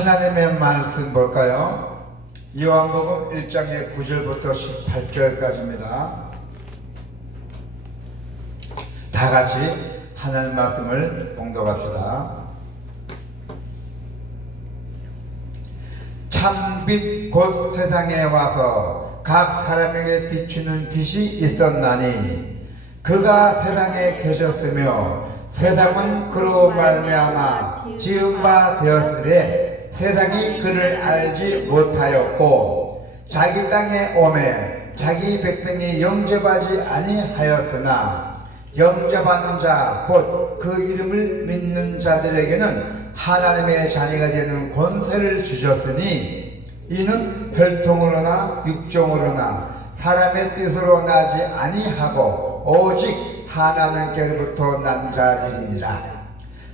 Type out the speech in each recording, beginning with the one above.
하나님의 말씀 볼까요? 요한복음 1장의 9절부터 18절까지입니다. 다 같이 하나님 말씀을 봉독합시다. 참빛 곧 세상에 와서 각 사람에게 비추는 빛이 있었나니 그가 세상에 계셨으며 세상은 그로 말미암아 지은 바 되었으되 세상이 그를 알지 못하였고 자기 땅에 오매 자기 백성이 영접하지 아니하였으나 영접하는 자 곧 그 이름을 믿는 자들에게는 하나님의 자녀가 되는 권세를 주셨으니 이는 혈통으로나 육종으로나 사람의 뜻으로 나지 아니하고 오직 하나님께로부터 난 자들이니라.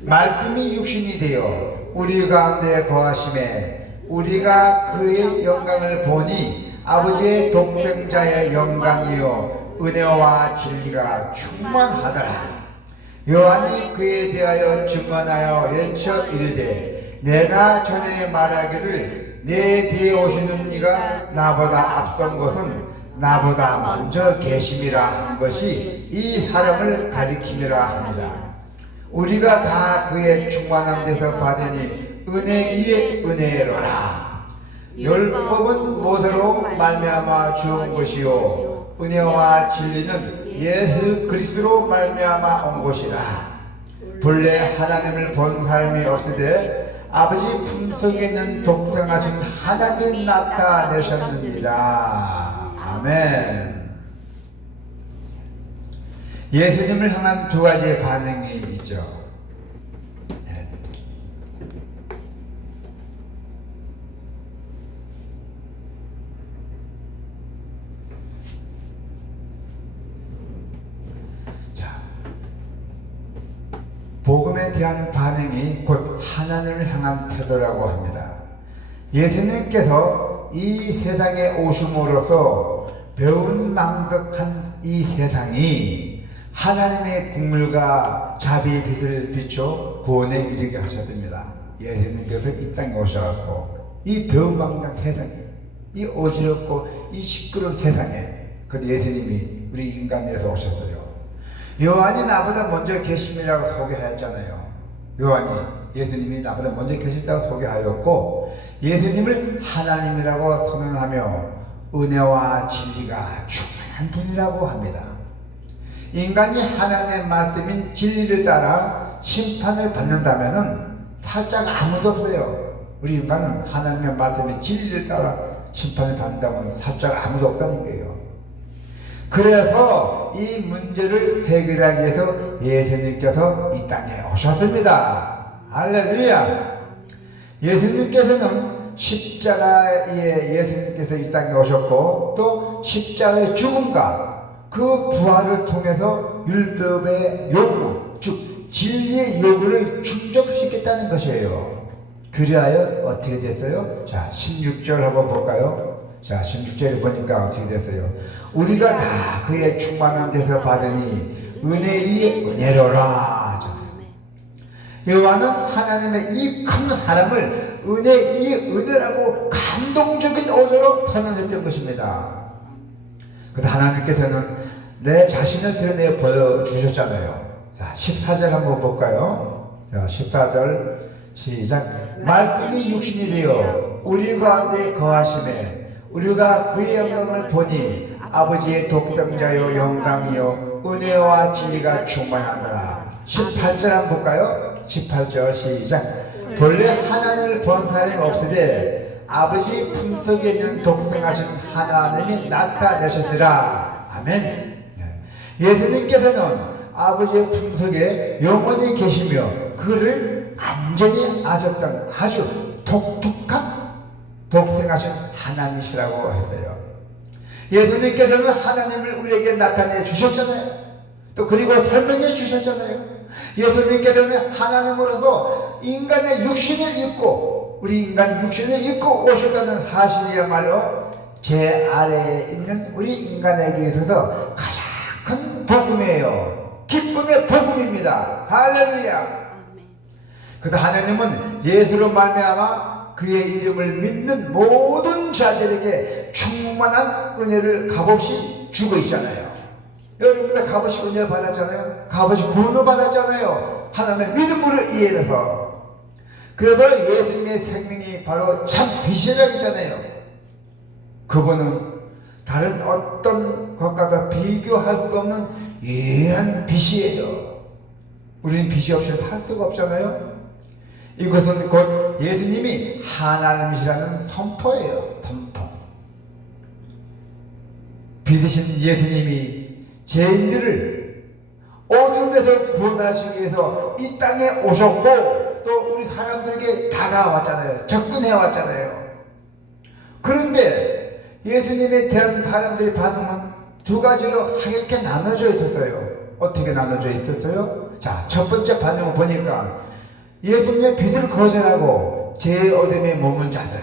말씀이 육신이 되어 우리 가운데 거하심에 우리가 그의 영광을 보니 아버지의 독생자의 영광이요 은혜와 진리가 충만하더라. 요한이 그에 대하여 증언하여 외쳐 이르되 내가 전에 말하기를 내 뒤에 오시는 이가 나보다 앞선 것은 나보다 먼저 계심이라 한 것이 이 사람을 가리킴이라 하니라. 우리가 다 그의 충만한 데서 받으니 은혜 위에 은혜로라. 율법은 모세로 말미암아 주은 것이요 은혜와 진리는 예수 그리스도로 말미암아 온 것이라. 본래 하나님을 본 사람이 없으되 아버지 품속에 있는 독생하신 하나님이 나타내셨느니라. 아멘. 예수님을 향한 두 가지의 반응이 있죠. 복음에 대한 반응이 곧 하나님을 향한 태도라고 합니다. 예수님께서 이 세상에 오심으로써 배은망덕한 이 세상이 하나님의 국물과 자비의 빛을 비춰 구원에 이르게 하셨습니다. 예수님께서 이 땅에 오셔갖고 이 배은망덕한 세상에, 이 어지럽고 이 시끄러운 세상에 그 예수님이 우리 인간에서 오셨어요. 요한이 나보다 먼저 계심이라고 소개하였잖아요. 요한이 예수님이 나보다 먼저 계셨다고 소개하였고 예수님을 하나님이라고 선언하며 은혜와 진리가 충만한 분이라고 합니다. 인간이 하나님의 말씀인 진리를 따라 심판을 받는다면 살짝 아무도 없어요. 우리 인간은 하나님의 말씀인 진리를 따라 심판을 받는다면 살짝 아무도 없다는 거예요. 그래서 이 문제를 해결하기 위해서 예수님께서 이 땅에 오셨습니다. 할렐루야. 예수님께서는 십자가에 예수님께서 이 땅에 오셨고 또 십자가의 죽음과 그 부활을 통해서 율법의 요구, 즉 진리의 요구를 충족시켰다는 것이에요. 그리하여 어떻게 됐어요? 자, 16절 한번 볼까요? 자, 16절에 보니까 어떻게 됐어요? 우리가 다 그의 충만한 데서 받으니 은혜 위에 은혜로라. 요한은 하나님의 이 큰 사랑을 은혜 위에 은혜라고 감동적인 어조로 설명했던 것입니다. 그런데 하나님께서는 내 자신을 드러내 보여주셨잖아요. 자, 14절 한번 볼까요? 자, 14절 시작. 말씀이 육신이 되어 우리 가운데 거하심에 우리가 그의 영광을 보니 아버지의 독생자요 영광이요 은혜와 진리가 충만하더라. 18절 한번 볼까요? 18절 시작. 본래 하나님을 본 사람이 없으되 아버지 품속에 있는 독생하신 하나님이 나타내셨으라. 아멘. 예수님께서는 아버지의 품속에 영원히 계시며 그를 완전히 아셨던 아주 독특한 독생하신 하나님이시라고 했어요. 예수님께서는 하나님을 우리에게 나타내 주셨잖아요. 또 그리고 설명해 주셨잖아요. 예수님께서는 하나님으로서 인간의 육신을 입고 우리 인간의 육신을 입고 오셨다는 사실이야말로 제 아래에 있는 우리 인간에게 있어서 가장 큰 복음이에요. 기쁨의 복음입니다. 할렐루야. 그래서 하나님은 예수로 말미암아 그의 이름을 믿는 모든 자들에게 충만한 은혜를 값없이 주고 있잖아요. 여러분들 값없이 은혜를 받았잖아요. 값없이 구원을 받았잖아요. 하나님의 믿음으로 이해해서. 그래서 예수님의 생명이 바로 참 빛이라잖아요. 그분은 다른 어떤 것과도 비교할 수 없는 유일한 빛이에요. 우리는 빛이 없이 살 수가 없잖아요. 이것은 곧 예수님이 하나님이시라는 선포예요. 선포. 빛이신 예수님이 죄인들을 어둠에서 구원하시기 위해서 이 땅에 오셨고 또 우리 사람들에게 다가왔잖아요. 접근해 왔잖아요. 그런데 예수님에 대한 사람들의 반응은 두 가지로 하얗게 나눠져 있었어요. 어떻게 나눠져 있었어요? 자, 첫 번째 반응을 보니까 예수님의 빛을 거절하고 제 어둠에 머문 자들,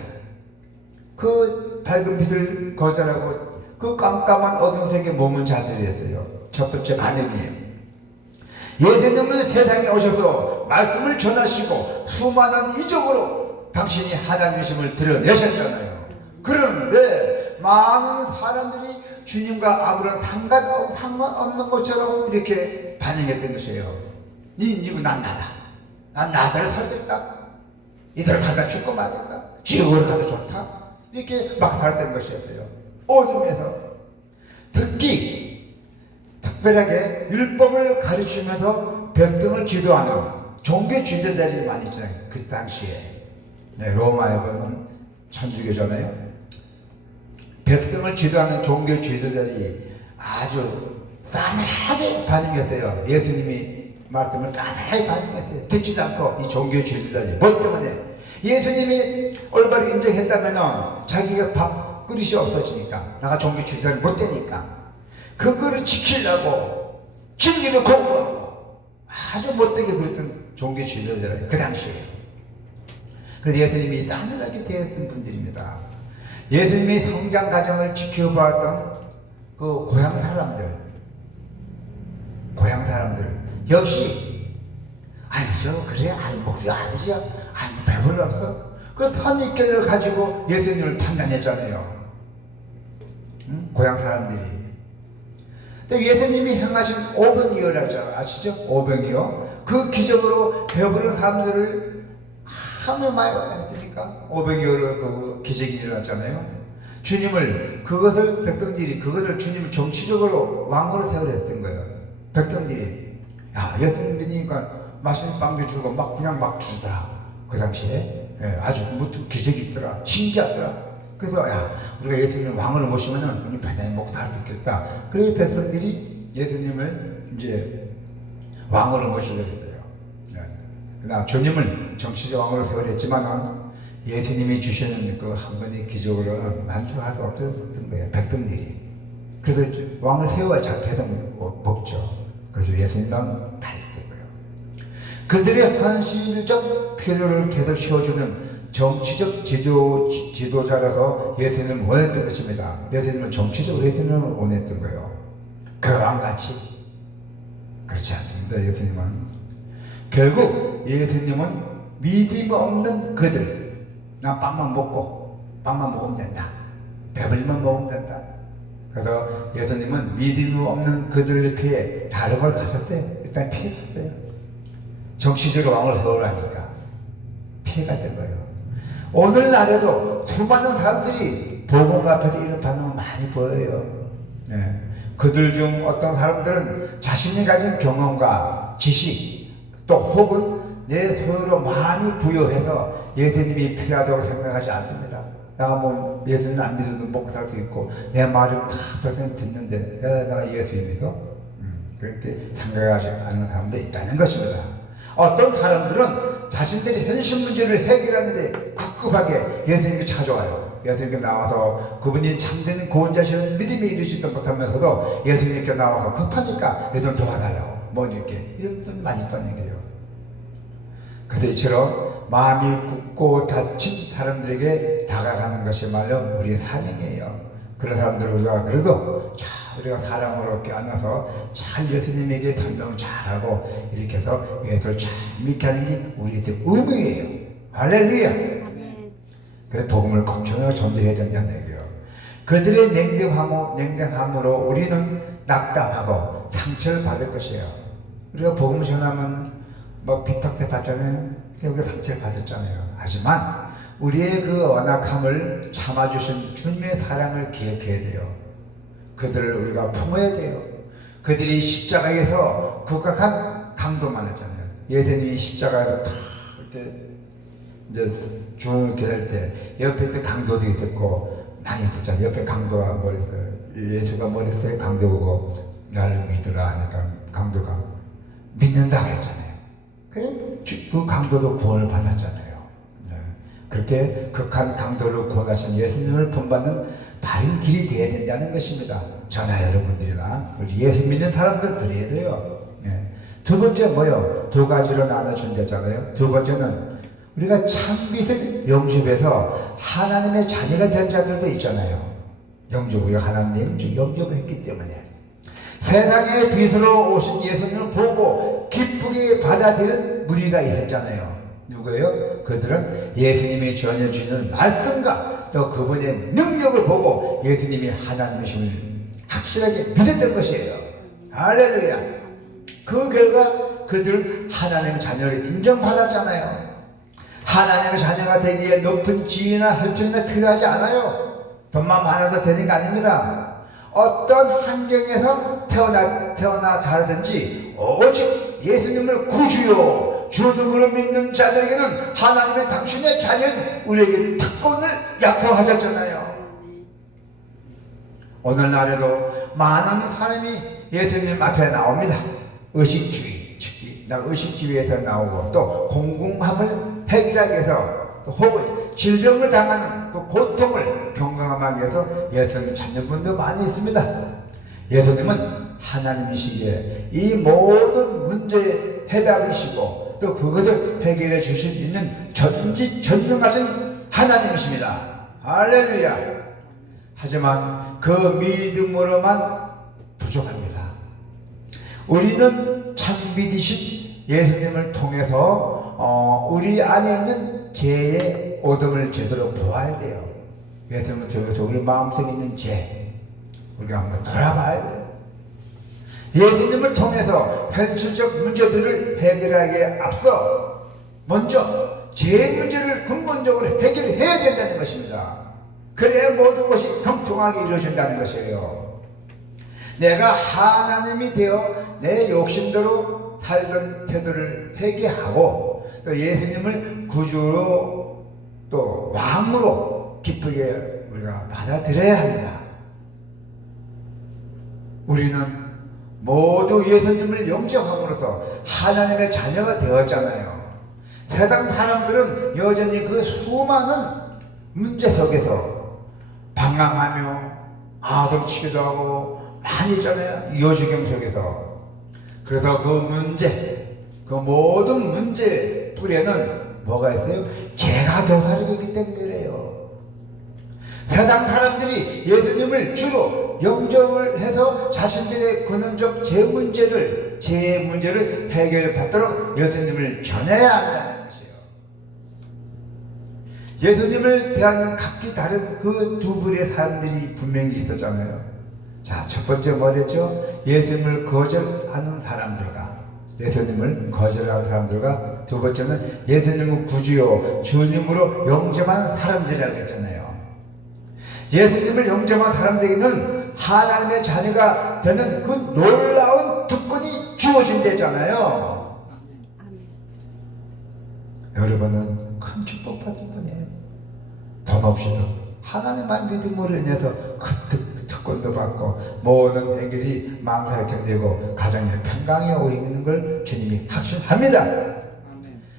그 밝은 빛을 거절하고 그 깜깜한 어둠 속에 머문 자들이었어요. 첫 번째 반응이에요. 예수님은 세상에 오셔서 말씀을 전하시고 수많은 이적으로 당신이 하나님이심을 드러내셨잖아요. 그런데 많은 사람들이 주님과 아무런 상관없는 것처럼 이렇게 반응했던 것이에요. 니는 난 나다. 난 나대로 살겠다. 이대로 살다 죽고 말겠다. 지옥으로 가도 좋다. 이렇게 막 살았던 것이었어요. 어둠에서 특별하게 율법을 가르치면서 백성을 지도하는 종교 지도자들이 많이 있잖아요. 그 당시에. 네, 로마에 보면 천주교잖아요. 백성을 지도하는 종교 지도자들이 아주 싸늘하게 반응했어요. 예수님이 말씀을 까다롭게 반응했어요. 듣지도 않고 이 종교 지도자들이. 뭐 때문에? 예수님이 올바로 인정했다면 자기가 밥 그릇이 없어지니까, 나가 종교 지도자를 못 되니까 그거를 지키려고 진리를 공부하고 아주 못되게 그랬던 종교 지도자예요. 그 당시에. 그래서 예수님이 싸늘하게 대했던 분들입니다. 예수님이 성장 과정을 지켜봤던 그 고향 사람들 역시 그래 목사 아들이야 배불러 없어. 그 선입견을 가지고 예수님을 판단했잖아요. 응? 고향 사람들이. 근데 예수님이 행하신 오병이어라죠. 아시죠? 오병이어. 그 기적으로 배부른 사람들을 하며 많이 했으니까 오병이어로 그 기적이 일어났잖아요. 백성들이 주님을 정치적으로 왕으로 세우려 했던 거예요. 백성들이 예수님이니까 맛있는 빵도 주고 막 주더라. 그 당시에 아주 기적이 있더라. 신기하더라. 그래서 우리가 예수님을 왕으로 모시면은 우리 배단이 목다 듣겠다. 그래서 백성들이 예수님을 이제 왕으로 모시려고 했어요. 그러나 주님을 정치적 왕으로 세우려 했지만은 예수님이 주시는 그 한 번의 기적으로는 만족할 수 없었던 거예요. 백성들이. 그래서 왕을 세워야 잘 배당 먹죠. 그래서 예수님은 달렸던 거예요. 그들의 현실적 필요를 계속 채워주는 정치적 지도자라서 예수님을 원했던 것입니다. 예수님은 정치적 예수님을 원했던 거예요. 그 왕같이. 그렇지 않습니다. 예수님은. 결국 예수님은 믿음 없는 그들, 난 빵만 먹으면 된다. 배불리면 먹으면 된다. 그래서 예수님은 믿음 없는 그들을 피해 다른 걸 가졌대요. 일단 피해갔대요. 정치적으로 왕을 세우라니까 피해갔던 거예요. 오늘날에도 수많은 사람들이 복음 앞에서 이런 반응을 많이 보여요. 네. 그들 중 어떤 사람들은 자신이 가진 경험과 지식 또 혹은 내 소유로 많이 부여해서 예수님이 필요하다고 생각하지 않습니다. 내가 뭐 예수님 안 믿어도 먹고 살 수 있고 내 말을 다 백성 듣는데 내가 예수 믿어? 그렇게 생각하지 않는 사람도 있다는 것입니다. 어떤 사람들은 자신들이 현실 문제를 해결하는데 급급하게 예수님께 찾아와요. 예수님께 나와서 그분이 참된 구원자시는 믿음이 이르지도 못하면서도 예수님께 나와서 급하니까 예수님 도와달라고 뭐 이렇게 이런 분이 많이 있다는 얘기예요. 그래서 이처럼 마음이 굳고 다친 사람들에게 다가가는 것이 말로 우리의 사명이에요. 그런 사람들을 우리가 그래도 잘 우리가 사랑으로 껴안아서 잘 예수님에게 설명 잘하고 이렇게 해서 예수를 잘 믿게 하는 게 우리들 의무예요. 할렐루야. 그 복음을 꼭 전해야 된다는 얘기예요. 그들의 냉정함으로 우리는 낙담하고 상처를 받을 것이에요. 우리가 복음을 전하면 뭐 비박대 받잖아요. 우리가 상처를 받았잖아요. 하지만 우리의 그 언약함을 참아주신 주님의 사랑을 기억해야 돼요. 그들을 우리가 품어야 돼요. 그들이 십자가에서 극악한 강도만 했잖아요. 예수님이 십자가에서 탁 이렇게 이제 죽음을 기다릴 때 옆에 또 강도도 있었고 많이 있었잖아요. 옆에 강도가 머리었어요. 예수가 머리었어요. 강도 보고 나를 믿으라 하니까 강도가 믿는다고 했잖아요. 그 강도도 구원을 받았잖아요. 네. 그렇게 극한 강도를 구원하신 예수님을 본받는 바른 길이 되어야 된다는 것입니다. 저나 여러분들이나 우리 예수 믿는 사람들 그래야 돼요. 네. 두 번째 뭐요? 두 가지로 나눠준댔잖아요. 두 번째는 우리가 참빛을 영접해서 하나님의 자녀가 된 자들도 있잖아요. 영접을 하나님 영접을 했기 때문에 세상의 빛으로 오신 예수님을 보고 기쁘게 받아들인 무리가 있었잖아요. 누구예요? 그들은 예수님이 전해주시는 말씀과 또 그분의 능력을 보고 예수님이 하나님이심을 확실하게 믿었던 것이에요. 할렐루야. 그 결과 그들은 하나님 자녀를 인정받았잖아요. 하나님의 자녀가 되기에 높은 지위나 혈통이나 필요하지 않아요. 돈만 많아도 되는 게 아닙니다. 어떤 환경에서 태어나 자라든지 오직 예수님을 구주요 주님으로 믿는 자들에게는 하나님의 당신의 자녀인 우리에게 특권을 약속하셨잖아요. 오늘날에도 많은 사람이 예수님 앞에 나옵니다. 의식주의, 특히 의식주의에서 나오고 또 공공함을 해결하기 위해서 또 혹은 질병을 당하는 또 고통을 경감하기 위해서 예수님 찾는 분도 많이 있습니다. 예수님은 하나님이시기에 이 모든 문제의 해답이시고 또 그것을 해결해 주실 수 있는 전지전능하신 하나님이십니다. 할렐루야. 하지만 그 믿음으로만 부족합니다. 우리는 참 믿으신 예수님을 통해서 우리 안에 있는 죄의 어둠을 제대로 보아야 돼요. 예수님을 통해서 우리 마음속에 있는 죄 우리가 한번 돌아봐야 돼요. 예수님을 통해서 현실적 문제들을 해결하기에 앞서 먼저 죄의 문제를 근본적으로 해결해야 된다는 것입니다. 그래야 모든 것이 형통하게 이루어진다는 것이에요. 내가 하나님이 되어 내 욕심대로 살던 태도를 회개하고 또 예수님을 구주로 또 왕으로 기쁘게 우리가 받아들여야 합니다. 우리는 모두 예수님을 영접함으로써 하나님의 자녀가 되었잖아요. 세상 사람들은 여전히 그 수많은 문제 속에서 방황하며 아동치기도 하고 많이 있잖아요. 요지경 속에서. 그래서 그 문제, 그 모든 문제의 뿌리에는 뭐가 있어요? 죄가 도사리고 있기 때문에 그래요. 세상 사람들이 예수님을 주로 영접을 해서 자신들의 근원적 죄 문제를 해결받도록 예수님을 전해야 한다는 것이에요. 예수님을 대하는 각기 다른 그 두 부류의 사람들이 분명히 있었잖아요. 자, 첫 번째 뭐랬죠? 예수님을 거절하는 사람들과 두 번째는 예수님을 구주요 주님으로 영접한 사람들이라고 했잖아요. 예수님을 영접한 사람들에게는 하나님의 자녀가 되는 그 놀라운 특권이 주어진댔잖아요. 여러분은 큰 축복 받은 분이에요. 돈 없이도 하나님만 믿음으로 인해서 그 특권도 받고 모든 해결이 만사형통되고 가정의 평강이 오고 있는 걸 주님이 확신합니다.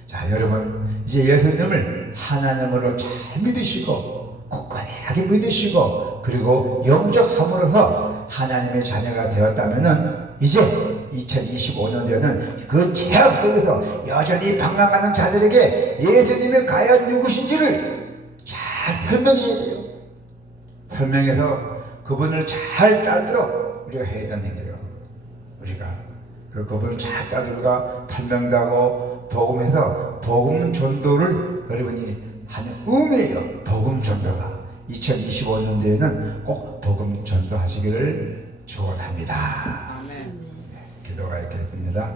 자, 여러분 이제 예수님을 하나님으로 잘 믿으시고 굳건하게 믿으시고 그리고 영접함으로써 하나님의 자녀가 되었다면은 이제 2025년도에는 그 죄악 속에서 여전히 방황하는 자들에게 예수님이 과연 누구신지를 잘 설명해야 돼요. 설명해서 그분을 잘 따르도록 우리가 해야 되는 거예요. 우리가 그분을 잘 따르가 설명하고 복음에서 복음 전도를 여러분이 하는 의미예요. 복음 전도가 2025년도에는 꼭 복음 전도하시기를 축원합니다. 아멘. 기도가 있겠습니다.